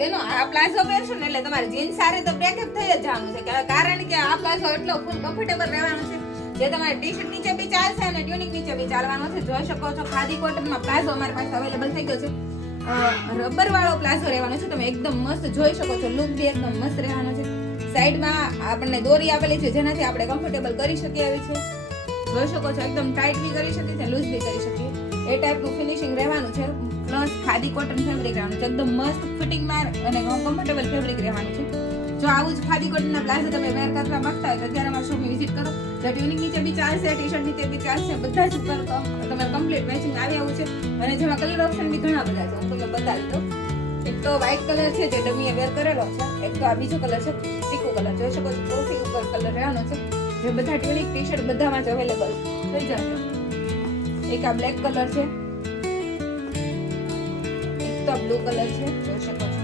બેનો આ પ્લાઝો પહેરશો ને એટલે તમારે જીન્સ સારે તો બ્રેકઅપ થઈ જ જવાનું છે કારણ કે આ પ્લાઝો એટલો ફૂલ કમ્ફર્ટેબલ રહેવાનો છે જે તમારે ટી-શર્ટ નીચે બી ચાલશે અને ટ્યુનિક નીચે બી ચાલવાનો છે. જોઈ શકો છો ખાદી કોટનમાં પ્લાઝો અમારી પાસે અવેલેબલ થઈ ગયો છે. રબર વાળો પ્લાઝો રહેવાનો છે. તમે એકદમ મસ્ત જોઈ શકો છો, લુક બી એકદમ મસ્ત રહેવાનો છે. સાઈડમાં આપણને દોરી આપેલી છે જેનાથી આપણે કમ્ફર્ટેબલ કરી શકીએ એવી છે. જોઈ શકો છો એકદમ ટાઈટ બી કરી શકીએ છે, લૂઝ બી કરી શકીએ એ ટાઈપનું ફિનિશિંગ રહેવાનું છે. પ્લસ ખાદી કોટન ફેબ્રિક રહેવાનું છે, એકદમ મસ્ત ફિટિંગમાં અને કમ્ફર્ટેબલ ફેબ્રિક રહેવાનું છે. જો આવું જ ખાદી કોટનના પ્લાઝો તમે વેર કરવા માંગતા હોય તો ત્યારે અમારા શોપની વિઝિટ કરો. ટ્યુનિક નીચે બી ચાલશે, ટી-શર્ટ નીચે બી ચાલશે, બધા જ ઉપર તમારે કમ્પ્લીટ મેચિંગ આવી આવું છે. અને જેમાં કલર ઓપ્શન બી ઘણા બધા છે, હું તમને બતાવી દઉં. એક તો વ્હાઈટ કલર છે જે ડમીએ વેર કરેલો છે, એક તો આ બીજો કલર છે ટીકુ કલર. જોઈ શકો છો કોફી ઉપર કલર રહેવાનો છે, જે બધા ટ્યુનિક ટી-શર્ટ બધામાં જ અવેલેબલ થઈ જશે. એક આ બ્લેક કલર છે, એક તો બ્લુ કલર છે, જોઈ શકો છો,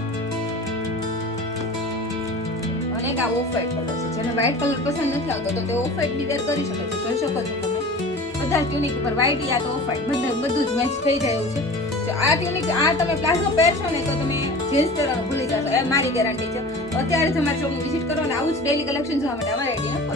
અને એક આ ઓફ વ્હાઈટ કલર છે. જેને વ્હાઈટ કલર પસંદ નથી આવતો તો તે ઓફ વ્હાઈટ બી વેર કરી શકે છે. જોઈ શકો છો તમે બધા ટ્યુનિક ઉપર વ્હાઈટ યા તો ઓફ વ્હાઈટ બધું જ મેચ થઈ જાય એવું છે. તો આ ટ્યુનિક આ તમે પ્લાઝો પહેરશો ને તો તમે જીન્સ પહેરવાનું ભૂલી જશો, એ મારી ગેરંટી છે. અત્યારે જ અમારી શોપની વિઝિટ કરો અને આવું જ ડેલી કલેક્શન જોવા માટે અમારી આઈડીને